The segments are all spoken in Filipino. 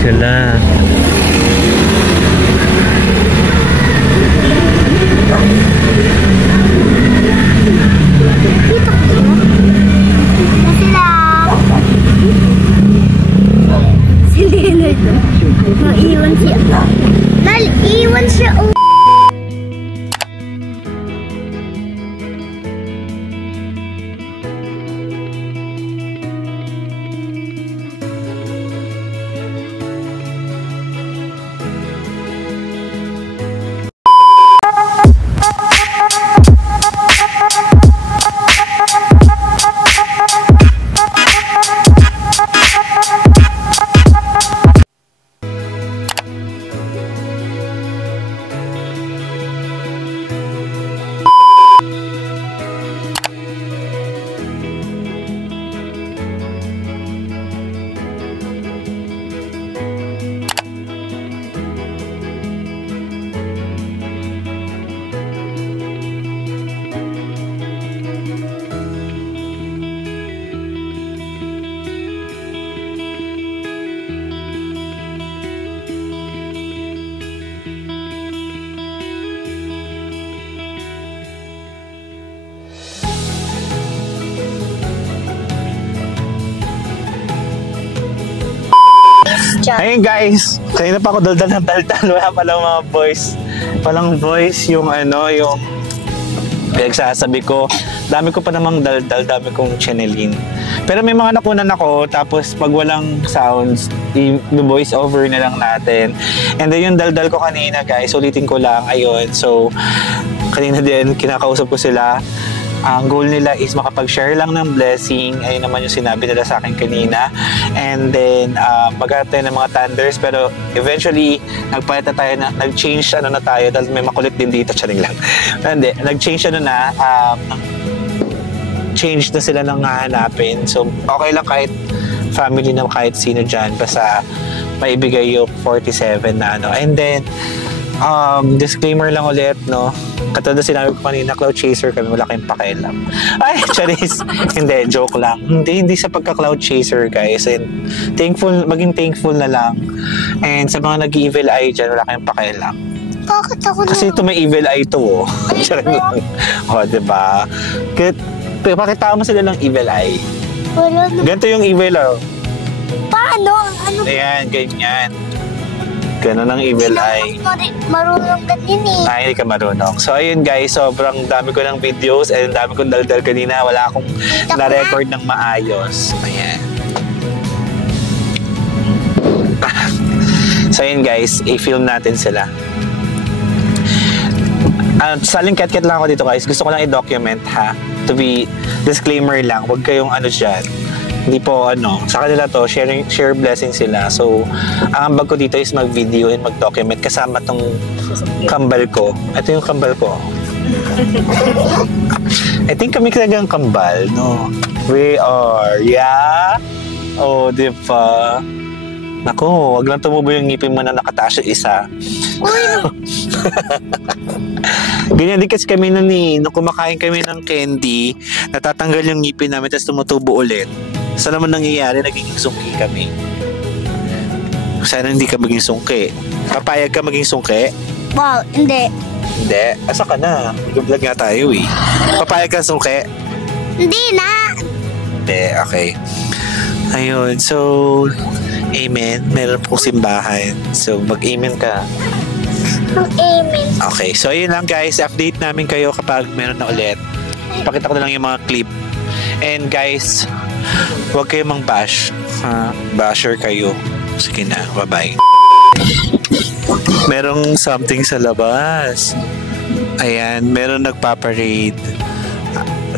sila. Si Leonard. Naiwan siya. Naiwan siya. Ayun guys, kanina pa ako daldal ng daldal. Wala palang mga voice. Palang voice yung ano, yung pinagsasabi ko. Dami ko pa namang daldal, dami kong channelin. Pero may mga nakunan ako, tapos pag walang sounds, i-voice over na lang natin. And then yung daldal ko kanina guys, ulitin ko lang, ayun. So, kanina din, kinakausap ko sila. Ang goal nila is makapag-share lang ng blessing. Ayun naman yung sinabi nila sa akin kanina. And then, magkakaroon tayo ng mga thunders. Pero eventually, nagpalit na tayo na, nag-change ano na tayo dahil may makulit din dito. Charing lang. Hindi, nag-change ano na, change na sila ng hahanapin. So, okay lang kahit family na kahit sino dyan. Basta maibigay yung 47 na ano. And then, disclaimer lang ulit, no? Katulad na sinabi ko kanina, cloud chaser kami, wala kayong pakialam. Ay, charis! Hindi, joke lang. Hindi sa pagka-cloud chaser, guys. And maging thankful na lang. And sa mga nag-evil eye dyan, wala kayong pakialam. Bakit ako na? Kasi ito may evil eye to, oh. O, diba? Pakita mo sila ng evil eye. Wala na. Ganito yung evil, oh. Paano? Ano? Ayan, ganyan. Ganun ang evil eye. Marunong ka din eh. Ay, hindi ka marunong. So, ayun guys, sobrang dami ko ng videos and dami kong daldal kanina. Wala akong na-record ng maayos. Ayan. So, ayun guys, i-film natin sila. Saling cat-cat lang ako dito guys. Gusto ko lang i-document ha. To be disclaimer lang. Huwag kayong ano dyan. Hindi po ano, sa kanila to, share blessing sila. So, ang ambag ko dito is mag-video and mag-document kasama tong kambal ko. Ito yung kambal ko. I think kami talagang kambal, no? We are, yeah? Oh, di ba? Naku, wag lang tumubo yung ngipin mo na nakataas yung isa. Ganyan din kasi kami nun eh. Nung kumakain kami ng candy, natatanggal yung ngipin namin tapos tumutubo ulit. Saan naman nangyayari, nagiging sungki kami. Sana hindi ka maging sungki. Papayag ka maging sungki? Wow, hindi. Hindi? Asa ka na? Nag-vlog nga tayo eh. Papayag ka sungki? Hindi na. Hindi, okay. Ayun, so, amen. Meron pong simbahan. So, mag-amen ka. Mag-amen. Okay, so ayun lang guys. Update namin kayo kapag meron na ulit. Pakita ko na lang yung mga clip. And guys, huwag kayo mang bash. Basher kayo. Sige na, bye-bye. Merong something sa labas. Ayan, meron nagpaparade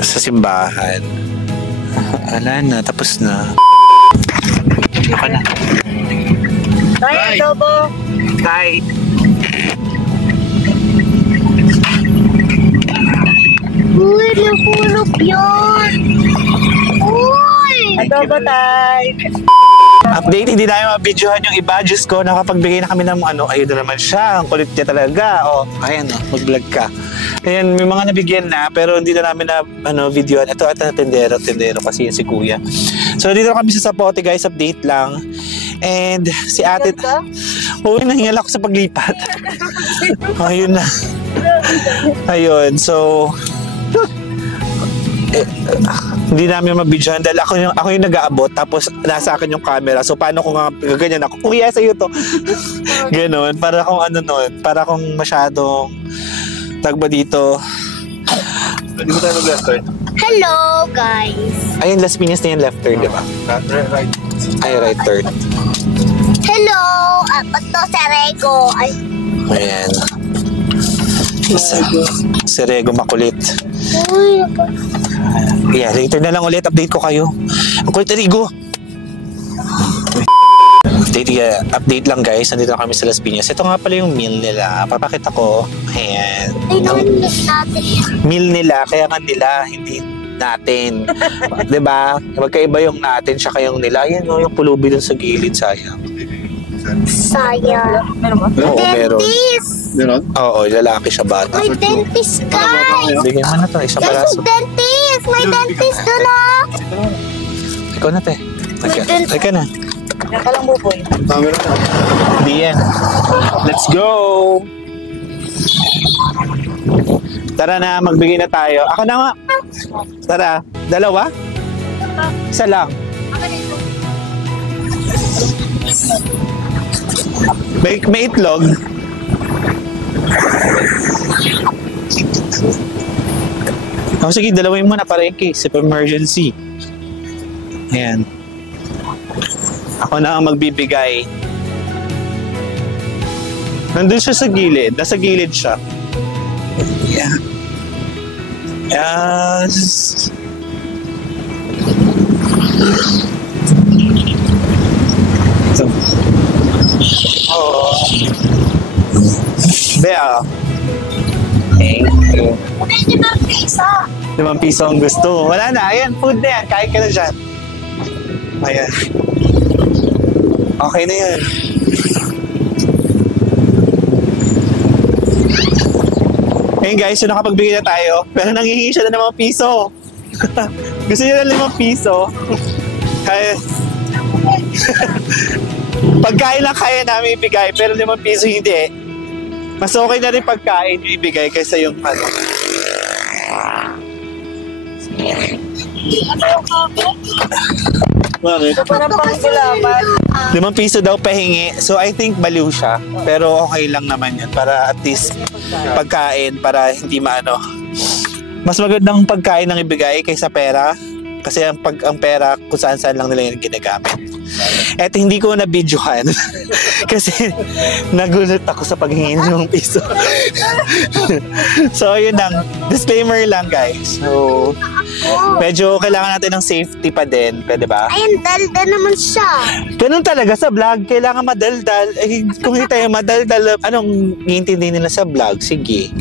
sa simbahan. Ala na, tapos na. Ako na. Hi, adobo. Hi. Uy, napulog yun. Uy! Adobo time. Update, hindi namin mabidyohan yung iba. Diyos ko, nakapagbigay na kami ng ano, ayun na naman siya. Ang kulit niya talaga. O, ayan o, mag-vlog ka. Ayan, may mga nabigyan na, pero hindi na namin na videohan. Ito, tendero kasi yun si Kuya. So, dito kami sa Zapote guys, update lang. And si ate... Oo, nahingal ako sa paglipat. Ayun na. Ayun, so... hindi namin mabidyohan dahil ako yung nag-aabot tapos nasa akin yung camera. So paano kung gaganyan ako? Kuya, sa'yo to. Ganon. Para kung ano nun. Para kung masyadong tagba dito. Hindi mo tayo mag-left turn? Hello, guys. Ayun, Las Piñas na yung left turn, di ba? Right. Ay, right turn. Hello. Ito si Rego. Ay, Ayan. Si Rego makulit. uy. Yeah, later na lang ulit. Update ko kayo. Ang kulit na Rego. Update lang guys. Nandito na kami sa Las Piñas. Ito nga pala yung meal nila. Papakita ko. Ayan. Ay, namiss natin. Meal nila. Kaya nga nila. Hindi natin. Diba? Magkaiba yung natin tsaka yung nila. Yan o, yung pulubi dun sa gilid. Sayang. Sayang. Oo, meron. Dentist. Meron? Oo, lalaki siya bata. May dentist, guys. Bigyan mo na to. Isang Guys, peraso. may dentist. May dentist doon, ah. Ikaw na, te. Teka na. Naka lang, buboy. Camera na. Hindi yan. Let's go! Tara na, magbigay na tayo. Ako na nga. Tara. Dalawa? Isa lang. May itlog. Oh, sige, dalawin mo na para in case if emergency. Ayan. Ako na ang magbibigay. Nandun siya sa gilid. Nasa gilid siya. Yeah. Yes. So. Oh. Bea. Thank you. Pwede ba pizza? 5 piso ang gusto. Wala na. Ayan, food na yan. Kain ka na dyan. Ayan. Okay na yan. Ayun guys, so nakapagbigay na tayo. Pero nanghihingi siya na ng 5 piso. Gusto niya na 5 piso. Kaya... pagkain lang kaya namin ibigay, pero 5 piso hindi. Mas okay na rin pagkain yung ibigay kaysa yung ano. Bakit? Parang pang-gulaman. 5 piso daw pahingi. So I think baliw siya. Pero okay lang naman yun. Para at least pagkain. Para hindi maano. Mas magandang pagkain ang ibigay kaysa pera. Kasi ang pera kung saan-saan lang nila yung ginagamit. At hindi ko na-videohan. Kasi nagulat ako sa paghingi ng piso. So yun lang. Disclaimer lang guys. So medyo kailangan natin ng safety pa din. Pwede ba? Ayun, dalda naman siya. Ganun talaga sa vlog, kailangan madaldal. Eh, kung hindi tayo madaldal, anong iintindi nila sa vlog? Sige.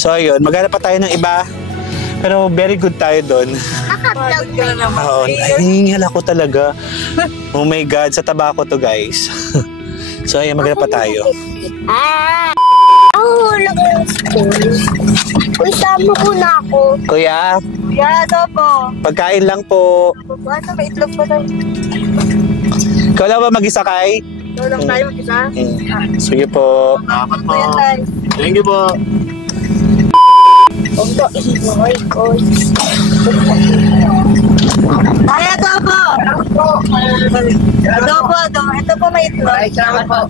So ayun, maghanap pa tayo ng iba. Pero very good tayo doon. Naka-vlog na naman. Oo, nahingal ako talaga. Oh my God, sa tabako to guys. So ayun, maghanap pa tayo. Ah! Hulog ng school. Uy, sama ko na ako. Kuya, Kuya, ito po. pagkain lang po. Ano, may itlog pa tayo. Ikaw lang ba mag-isakay? Ito lang tayo, isa. Sige po. Salamat po. Ayan tayo. Thank you po. Ito, ihiway ko. Ay, ito po. Ito po, ito po may itlog. Ay, salamat po.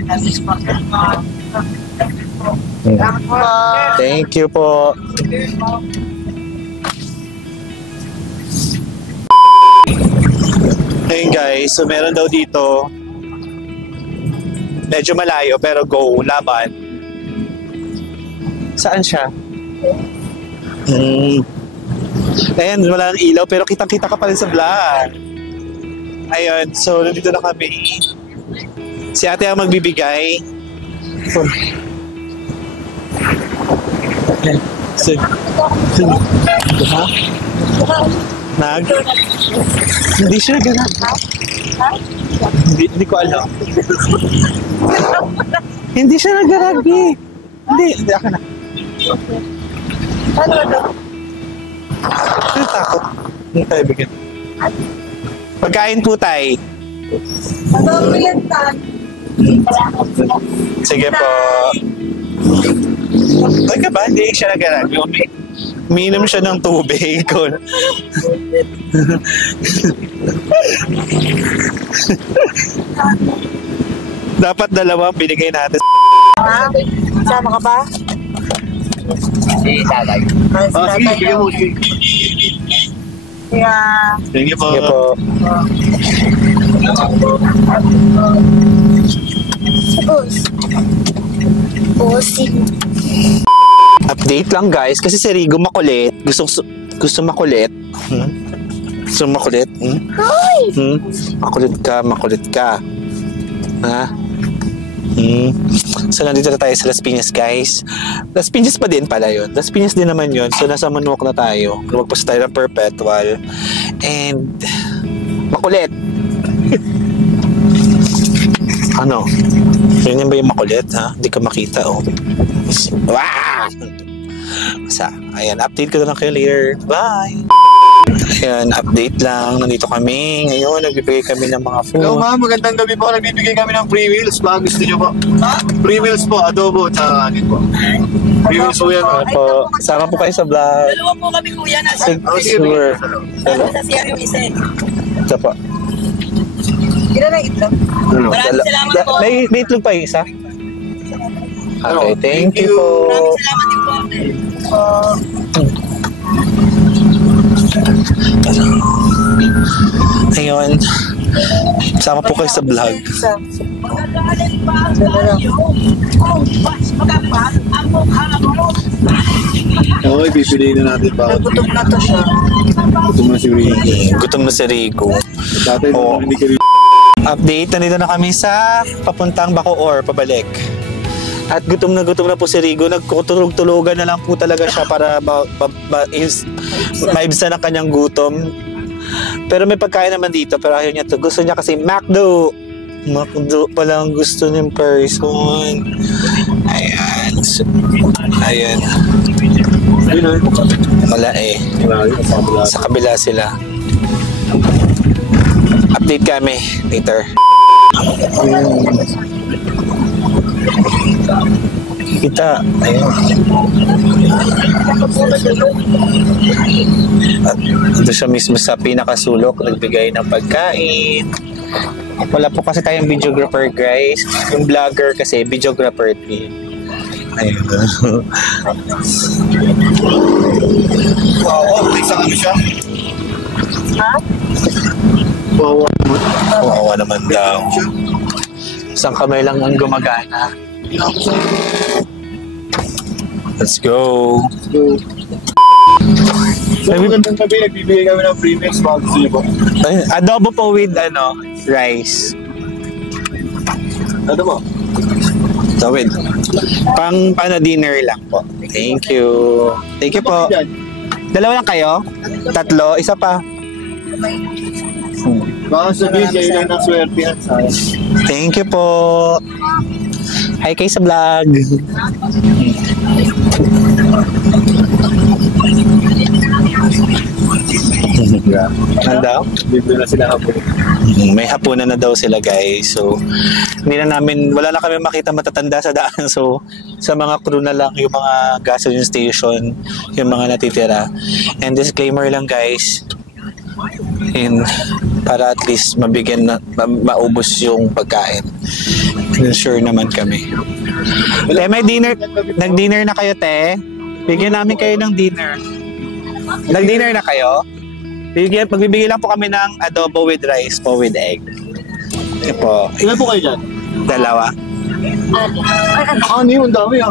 Thank you po. Ayun guys, so meron daw dito. Medyo malayo pero go, laban. Saan siya? Ayan, wala nang ilaw pero kitang-kita ka pa rin sa vlog. Ayun, so nandito na kami. Si ate ang magbibigay. So, ha? Nag? Hindi siya nag-nag. Hindi ko alam. Hindi siya nag-rugby. Hindi, ako na. Ano ito? Ano takot? Hindi tayo bigyan. Pagkain po tayo. Sige po. Ay ka ba? Hindi siya nag-arag. Umiinom siya ng tubig. Dapat dalawa binigay natin. Sama ka ba? Si tatay. Sige, bigyan mo. Sige. Yeah. Thank you po. Sige po. Bossing. Update lang guys, kasi si Rigo makulit. Gusto makulit. Gusto makulit. Hoy! Makulit ka. Ha? So nandito na tayo sa Las Piñas guys. Las Piñas pa din pala yun. Las Piñas din naman yun. So nasa Manok na tayo. Lumagpas tayo ng Perpetual. And makulit. Ano? Yun ba yung makulit ha? Hindi ka makita oh. Wow! Ayan, update ko na lang kayo later. Bye! Ayan, update lang. Nandito kami. Ngayon, nagbibigay kami ng mga food. Hello ma'am, magandang gabi po. Nagbibigay kami ng free meals. Baka gusto nyo po. Free meals po, adobo, tsaka kanin po. Free meals po yan. Ano po? Sama po kayo sa vlog. Dalawa po kami kuya na sa Sure. CR yung isa. Ito po. Ilan na itlog? Maraming salamat po. May itlog pa yung isa? Okay, thank you po. Maraming salamat din po. Ayun. Sama po kayo sa vlog. Magagaling pa tayo. Oh, mas magapal ang mukha mo. Okay, pipiliin na natin pa. Nagutom na to siya. Ito mo si Rico. Gutom na si Rico. Dati Oo. hindi ka rin. Update, nandito na kami sa papuntang Bacoor, pabalik. At gutom na po si Rigo. Nagtutulog-tulogan na lang po talaga siya para maibsan ang kanyang gutom. Pero may pagkain naman dito, pero ayaw niya to. Gusto niya kasi McDo. McDo pala ang gusto niyang person. Ayan. Ayan. Wala eh. Sa kabila sila. Update kami later. Kita. Ayun. At ito siya mismo sa pinakasulok, nagbigay ng pagkain. Wala po kasi tayong videographer guys. Yung vlogger kasi, videographer din. Ayun. Wow, isa kami siya. Ha? Wow, Kawawa naman daw. Isang kamay lang ang gumagana. Let's go. So, magandang gabi. Nagbibigay kami ng free meals. Baka gusto nyo po. Ay, adobo po with rice. Ano mo? So with pang dinner lang po. Thank you. Thank you po. Dalawa lang kayo? Tatlo? Isa pa? Baka sabihin kayo lang ng swerte yan sa akin. Thank you po. Hi kayo sa vlog. Ano daw? Libre na sila hapon. May hapunan na daw sila guys. So, wala na kami makita matatanda sa daan. So, sa mga crew na lang, yung mga gasoline station, yung mga natitira. And disclaimer lang guys, para at least mabigyan na, maubos yung pagkain. Sure naman kami. Te, may dinner. Nag-dinner na kayo, te? Bigyan namin kayo ng dinner. Nag-dinner na kayo? Magbibigay lang po kami ng adobo with rice po with egg. Ito po. Ilan po kayo dyan? Dalawa. Ano yun? Ang dami ah.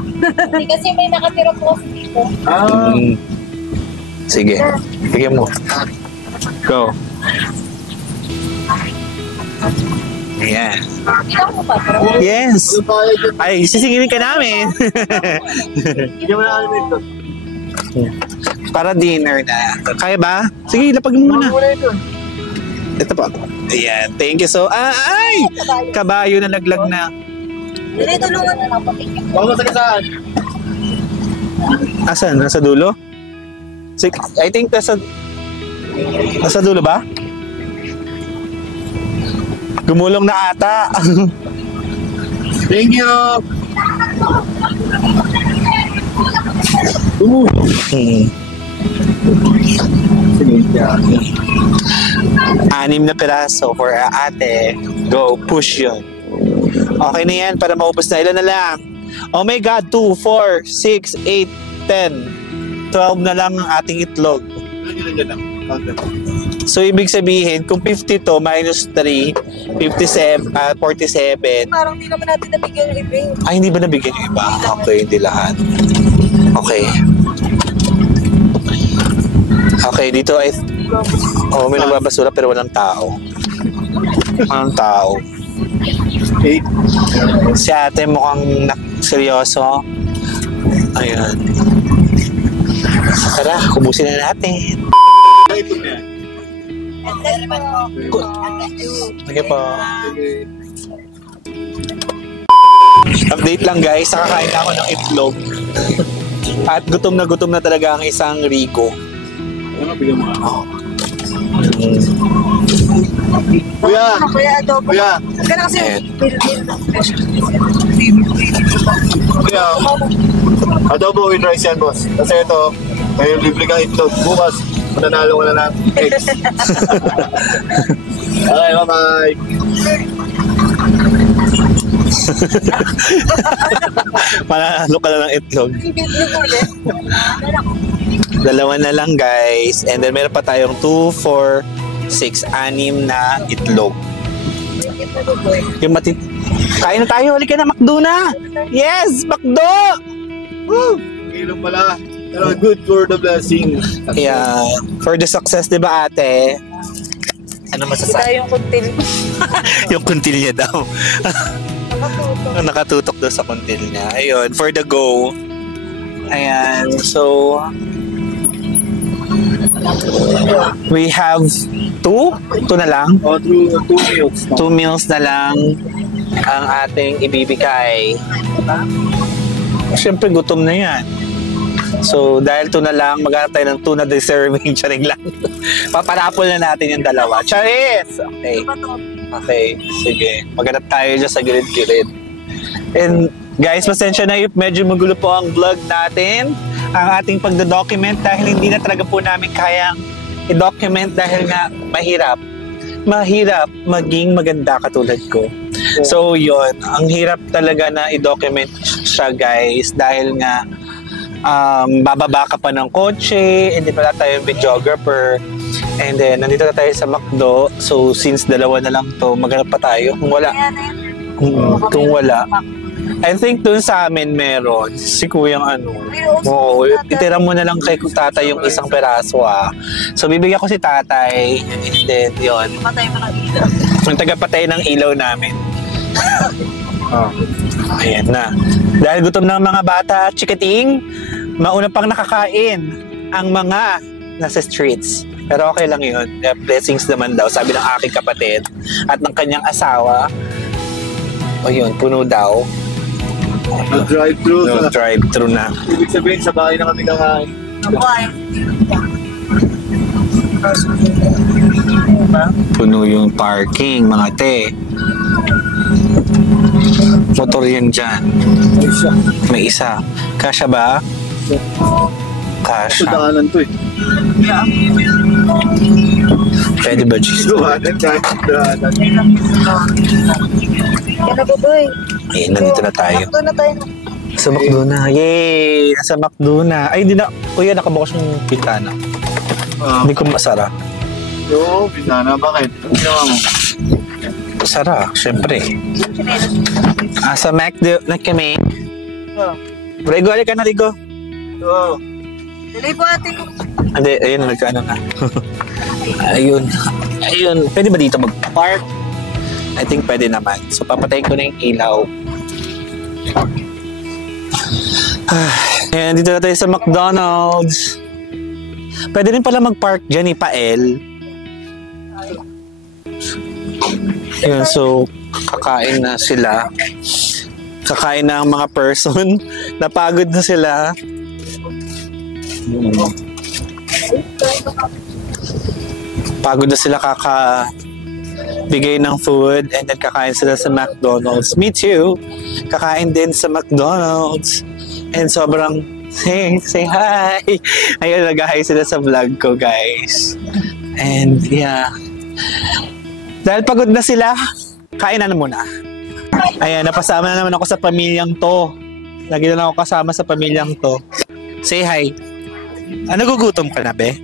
Kasi may nakatira po kasi dito. Sige. Bigyan mo. Go. Ayan. Ikaw mo ba? Yes. Ano pa kayo dyan? Ay, sisingilin ka namin. Bigyan mo na kami ito. Para dinner na. Kaya ba? Sige, lapag mo muna. Muna ito. Ito po. Ayan. Thank you so... Ay! Kabayo na laglag na. Dili, tulungan na lang po. Baka masagasaan. Asan? Nasa dulo? I think nasa dulo ba? Gumulong na ata. Thank you! Anim na piraso for ate. Go, push yun. Okay na yan para maubos na. Ilan na lang? Oh my God, 2, 4, 6, 8, 10. 12 na lang ang ating itlog. So, ibig sabihin, kung 52 minus 3, 47. Parang hindi naman natin nabigyan yung iba. Ay, hindi ba nabigyan yung iba? Okay, hindi lahat. Okay. Okay, dito ay... Oh, may nagbabasura pero walang tao. Walang tao. 8. Si ate mukhang seryoso. Ayan. Tara, kubusin na natin. Ito na yan. Sige po. Update lang guys, nakakain na ako ng itlog. At gutom na talaga ang isang Rico. Ano bigyan mo? Kuya! Kuya, adobo. Kuya! Huwag ka na kasi. Kuya! Adobo with rice yan, boss. Kasi ito, may libre kang itlog. Bukas, mananalo ko na lang eggs. Okay, bye-bye! Mananalo ka na ng itlog. Dalawa na lang guys. And then meron pa tayong 2, 4, 6, 6 na itlog. Yung kain na tayo. Halika na, McDo na. Yes, McDo! Woo! Ngayon pala, pero good for the blessing. Yeah. For the success, di ba ate? Ano masasabi? Yung kuntil. Yung kuntil niya daw. Nakatutok. Nakatutok daw sa kuntil niya. Ayun, for the go. Ayan, so... We have 2? 2 na lang? Oh, through 2 meals. 2 meals na lang ang ating ibibigay. Siyempre, gutom na yan. So, dahil 2 na lang, maghanap tayo ng 2 na deserving. Charing lang. Paparapol na natin yung dalawa. Charis! Okay. Okay, sige. Maghanap tayo dyan sa gilid-gilid. And guys, pasensya na if medyo magulo po ang vlog natin. Ang ating pagdodocument dahil hindi na talaga po namin kayang i-document dahil nga mahirap. Mahirap maging maganda katulad ko. So yun, ang hirap talaga na i-document siya guys dahil nga bababa ka pa ng kotse, hindi pala tayo videographer, and then nandito na tayo sa McDo. So since dalawa na lang to, maghanap pa tayo. Kung wala, kung wala, I think dun sa amin meron si kuyang ano. Oo, itira mo na lang kay tatay yung isang peraso ah. So bibigyan ko si tatay, and then yun. Patay mo ng ilaw. Yung tagapatay ng ilaw namin. Oh, ayan na. Dahil gutom ng mga bata, chikating, mauna pang nakakain ang mga nasa streets. Pero okay lang yun. Blessings naman daw, sabi ng aking kapatid at ng kanyang asawa. O yun, puno daw. Nag-drive-thru. No, drive-thru na. Ibig sabihin, sa bahay na kami kakain. Puno yung parking, mga te. Motor yan dyan. May isa. Kasya ba? Kasya. Daanan to eh. Pwede ba, Jesus? Daanan. Yan na, baboy. Ayun, nandito na tayo. Ito na tayo. Sa McDo na. Yay! Sa McDo na. Ay, hindi na. Kuya, nakabukas yung pintana. Hindi ko masara. Oo, pintana. Bakit? Ano ginawa mo? Masara, syempre. Sa McDo na kami. Rigo, halika na, Rigo. Oo. Dali po ate ko. Hindi, ayun, nagkaano na. Ayun. Ayun. Pwede ba dito mag-park? I think pwede naman. So, papatayin ko na yung ilaw. Ayan, dito na tayo sa McDonald's. Pwede rin pala mag-park dyan, Pael. Ayun, so, kakain na sila. Kakain na ang mga person. Napagod na sila. Pagod na sila bigay ng food, and then kakain sila sa McDonald's. Me too. Kakain din sa McDonald's. And sobrang, say hi. Ayun, nag-hi sila sa vlog ko, guys. And yeah. Dahil pagod na sila, kain na muna. Ayan, napasama na naman ako sa pamilyang to. Lagi na lang ako kasama sa pamilyang to. Say hi. Nagugutom ka na, be?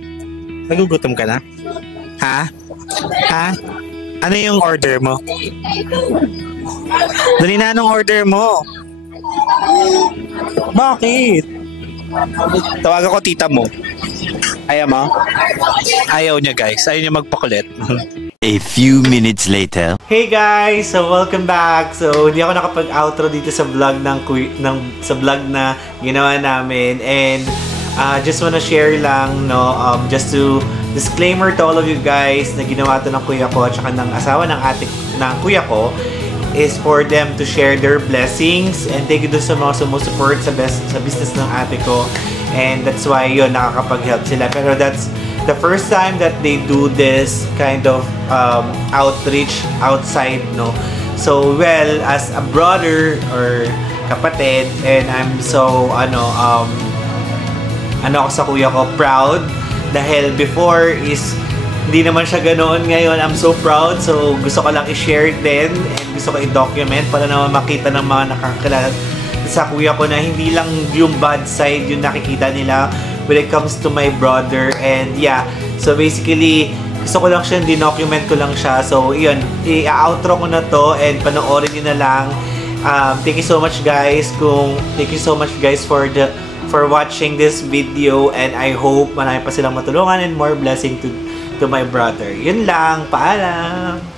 Nagugutom ka na? Ha? Ha? Ano yung order mo? Dali na, anong order mo? Bakit? Tawagan ko tita mo. Ayaw mo? Ayaw niya, guys. Ayaw niya magpakulit. A few minutes later. Hey guys! So welcome back! So hindi ako nakapag-outro dito sa vlog sa vlog na ginawa namin, and just wanna share lang, no, just to disclaimer to all of you guys na ginawa to ng kuya ko at saka ng asawa ng ate ng kuya ko is for them to share their blessings, and thank you dun sa mga sumusupport sa business ng ate ko, and that's why yun, nakakapag-help sila. Pero that's the first time that they do this kind of outreach outside, no. So well, as a brother or kapatid, and I'm so ako sa kuya ko, proud, dahil before is hindi naman siya ganoon. Ngayon I'm so proud, so gusto ko lang i-share din, and gusto ko i-document para naman makita ng mga nakakilala sa kuya ko na hindi lang yung bad side yung nakikita nila when it comes to my brother. And yeah, so basically gusto ko lang siya, dinocument ko lang siya. So yun, i-outro ko na to, and panoorin nyo na lang. Thank you so much guys for watching this video, and I hope marami pa silang matulungan and more blessing to my brother. Yun lang, paalam!